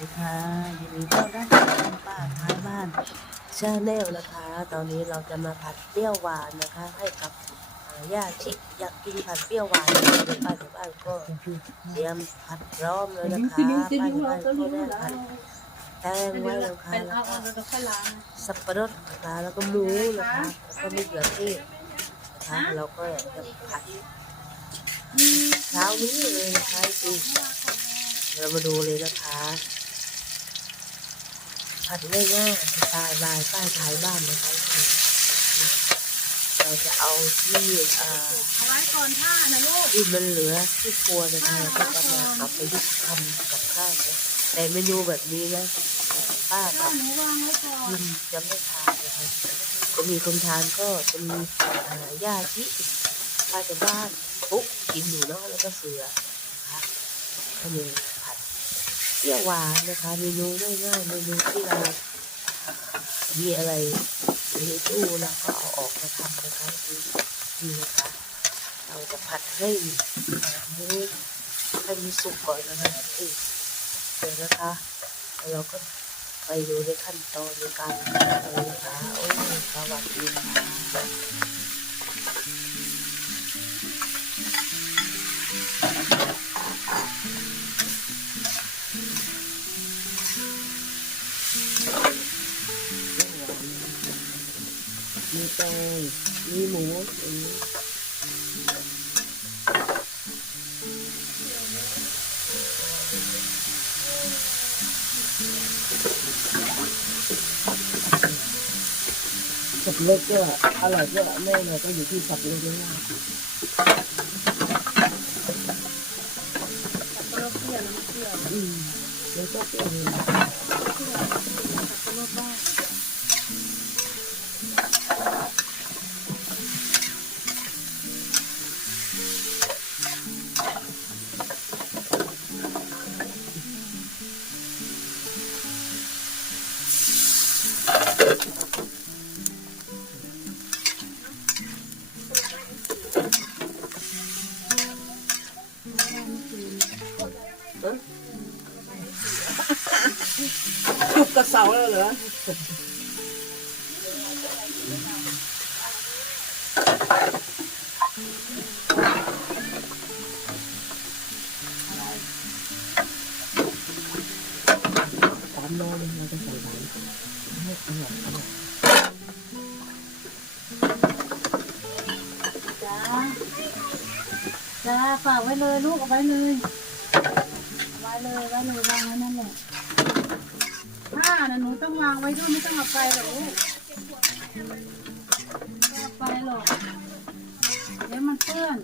ดีค่ะยินดีต้อนรับสู่ป้าท้ายบ้านชาแนลนะคะ ตอนนี้เราจะมาผัดเปรี้ยวหวานนะคะ ให้กับอ่าย่าชิอยากกินผัดเปรี้ยวหวานนะคะเดี๋ยวป้าที่บ้านก็เตรียมผัดพร้อมเลยนะคะป้าที่บ้านก็ได้ผัดแตงไว้แล้วค่ะเป็นแล้วเอาก็เอาแล้วค่อยล้างสับปะรดนะคะแล้วก็หมูนะคะแล้วก็มะเขือเทศนะคะเราก็จะผัดเช้านี้เลยนะคะจีเรามาดูเลยนะคะ ผัดง่ายๆสไตล์ลายป้ายท้ายบ้านนะคะเราจะเอาที่อ่าเอาไว้ก่อนท่านะลูกที่มันเหลือที่ครัวนะคะเราก็จะมาเอาไปยุบทำกับข้าวนะแต่เมนูแบบนี้นะป้าก็กัหนูวางไว้ก่อนจะไม่ทานนะคะก็มีคนทานก็จะมีอ่าญาติป้าจะบ้านปุ๊กกินอยู่เนาะแล้วก็เสือนะคะก็เลยผัดเป รี้ยวหวานนะคะเมนูง่ายๆเมนูที่เรามีอะไรในตู้เราก็เอาออกมาทำนะคะคือนี่นะคะ เราจะผัดให้หมูให้มันสุกก่อนนะคะนี่เดี๋ยวนะคะแล้วเราก็ไปดูในขั้นตอนในการทำเลยนะคะโอ้ยสวัสดีค่ะ มีแตงมีหมูอย่างนี้สับเล็กก็อร่อยก็แม่เรอตามนอนเราจะใส่หวานให้อร่อยอร่อยจ้าจ้าฝากไว้เลยลูกเอาไว้เลยเอาไว้เลยไว้เลยวางไว้นั่นแหละ ผ้าน่ะหนูต้องวางไว้ด้วยไม่ต้องเอาไปหรอกลูกไม่ต้องเอาไปหรอกเดี๋ยวมันเปื้อน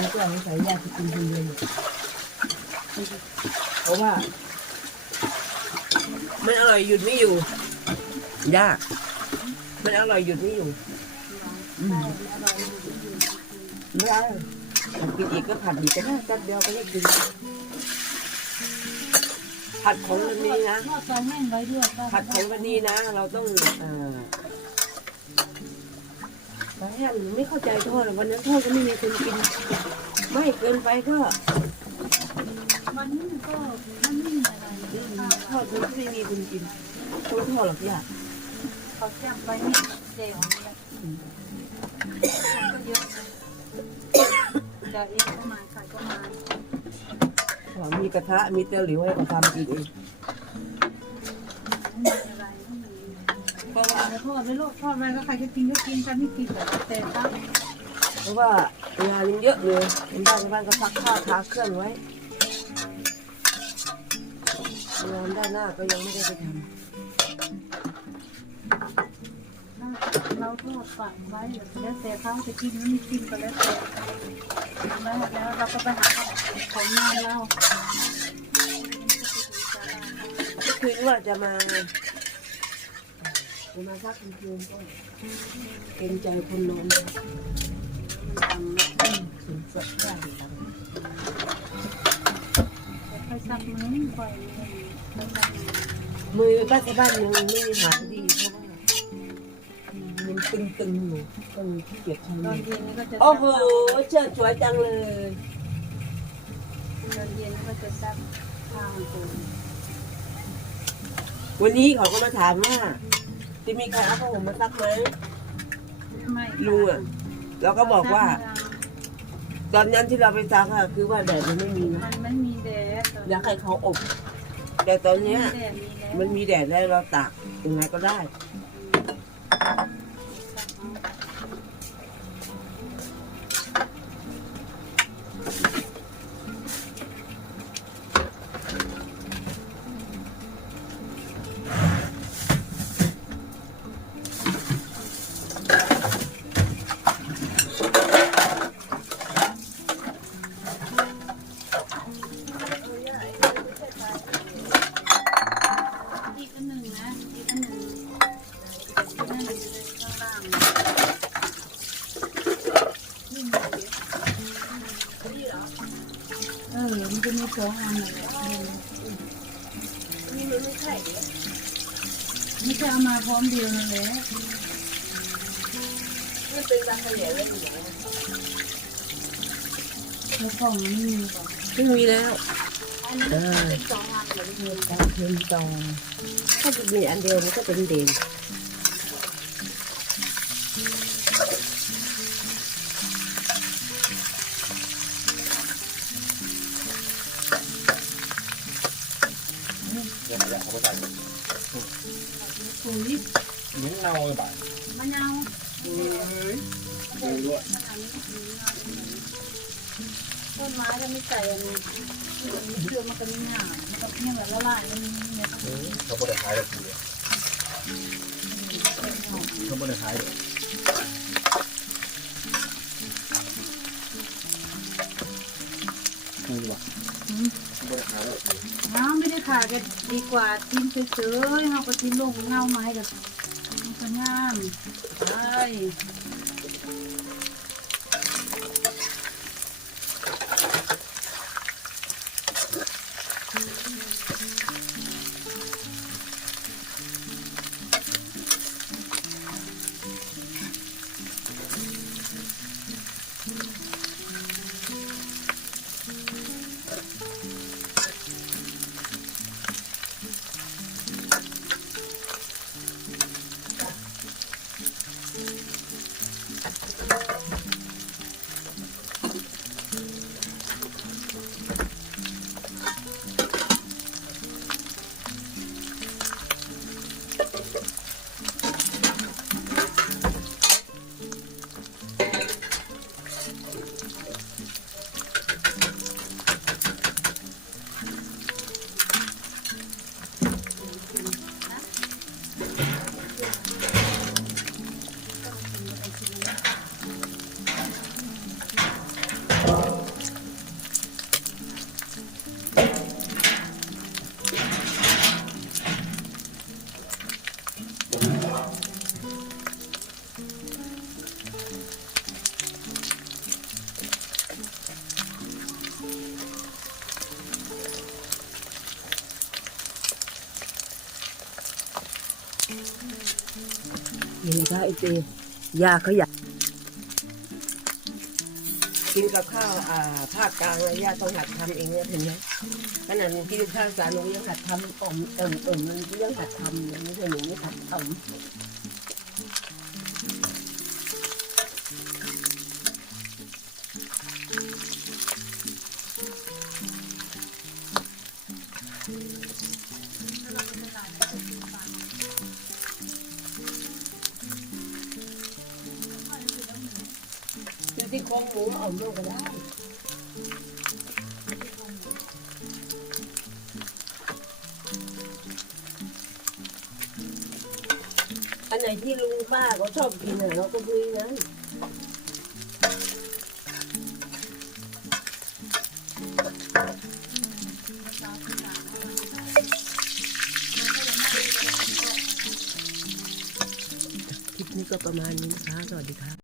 กระทะนี้ก็เอาไว้ใส่ยาที่กินคนเดียวเนี่ยเพราะว่า มันอร่อยหยุดไม่อยู่ ยาก มันอร่อยหยุดไม่อยู่อืมไม่ได้ถ้ากินอีกก็ผัดอีกก็ได้แป๊บเดียวก็ได้กิน ผัดของมันนี้นะ ทอดปลาแห้งไว้ด้วยป้าผัดของวันนี้นะ เราต้องเอ่อปลา แห้งหนูไม่เข้าใจทอดหรอกวันนั้นทอดก็ไม่มีคนกิน ไม่เกินไปก็วันนี้มันก็มันไม่มีอะไรเยอะค่ะทอดมันก็ไม่มีคนกินเขาไม่ทอดหรอกย่าเขาแจ้งไปนี่เจ๋งเนี่ยคนก็เยอะนะเดี๋ยวเองก็มาใครก็มาขอมีกระทะมีเตาหลิวให้กับทำกินเอง ไม่มีอะไรไม่มี เพราะว่าทอดไม่ลูกทอดไปก็ใครจะกินก็กินใครไม่กินแต่แต่ตั้งเพราะว่าเวลายังเยอะเลยคนบ้านบ้านก็พักข้าวทาเครื่องไว้งานด้านหน้าก็ยังไม่ได้ไปทำเราทอดปักไว้แล้วแต่เขาจะกินไม่กินก็แล้วแต่แล้วแล้วเราก็ไปหาของงานเราคุยว่าจะมา จะมาสักคืนก็เกรงใจคนนอนถึงสดได้ครับค่อยซักมือปล่อยค่อยซักมือมือป้าที่บ้านยังไม่หายดีเพราะว่ามันตึงๆอยู่ต้องขี้เกียจทำตอนเย็นนี่ก็จะโอ้โหเชิดสวยจังเลยตอนเย็นนี่ก็จะซักผ้าตัววันนี้เขาก็มาถามว่า จะมีใครเอาผ้าห่มมาซักไหมไม่ลุงอะเราก็บอกว่า ตอนนั้นที่เราไปซักอะคือว่าแดดมันไม่มีนะมันไม่มีแดดอยากให้เขาอบ แต่ตอนเนี้ย แดดมีแล้วมันมีแดดแล้วเราตากยังไงก็ได้ สองอันเลยนี่มันไม่ใช่ไม่ใช่เอามาพร้อมเดียวนั่นแหละมันเป็นการเฉลี่ยเลยอยู่แล้วแล้วกล่องมันไม่มีหรอกไม่มีแล้ว อันนี้เป็นสองอันเลยเงินตาเงินตองถ้าจะมีอันเดียวมันก็เป็นเด่น ยังไม่อยากเขาไปใส่ปุ๋ยเหม็นเน่าเลยบ่ายมะนาวเฮ้ยต้นไม้ต้นไม้ถ้าไม่ใส่อันนี้เชื่อมันก็ไม่ง่ายมันก็เนี่ยแบบละลายมันเนี่ยเขาไม่ได้ขายแบบนี้เขาไม่ได้ขายเลยนี่ ค่ะก็ดีกว่าทิ้งเฉยๆเขาก็ทิ้งลูกเงาไม้กับมันก็งามใช่ ยังไอเตยาเขาอยากกินกับข้าวอ่าภาคกลางอะย่าต้องหัดทำเองเนี่ยเห็นไหมขนาดหนูกินข้าวสารหนูยังหัดทำอ่อมเอิ่มเอิ่มมันยังหัดทำเลยไม่ใช่หนูไม่หัดทำ อที่โครงหมูอ่อมลงก็ได้อันไหนที่ลุงป้าเขาชอบกินอะเราก็ซื้อนั้นคลิปนี้ก็ประมาณนี้นะคะสวัสดีครับ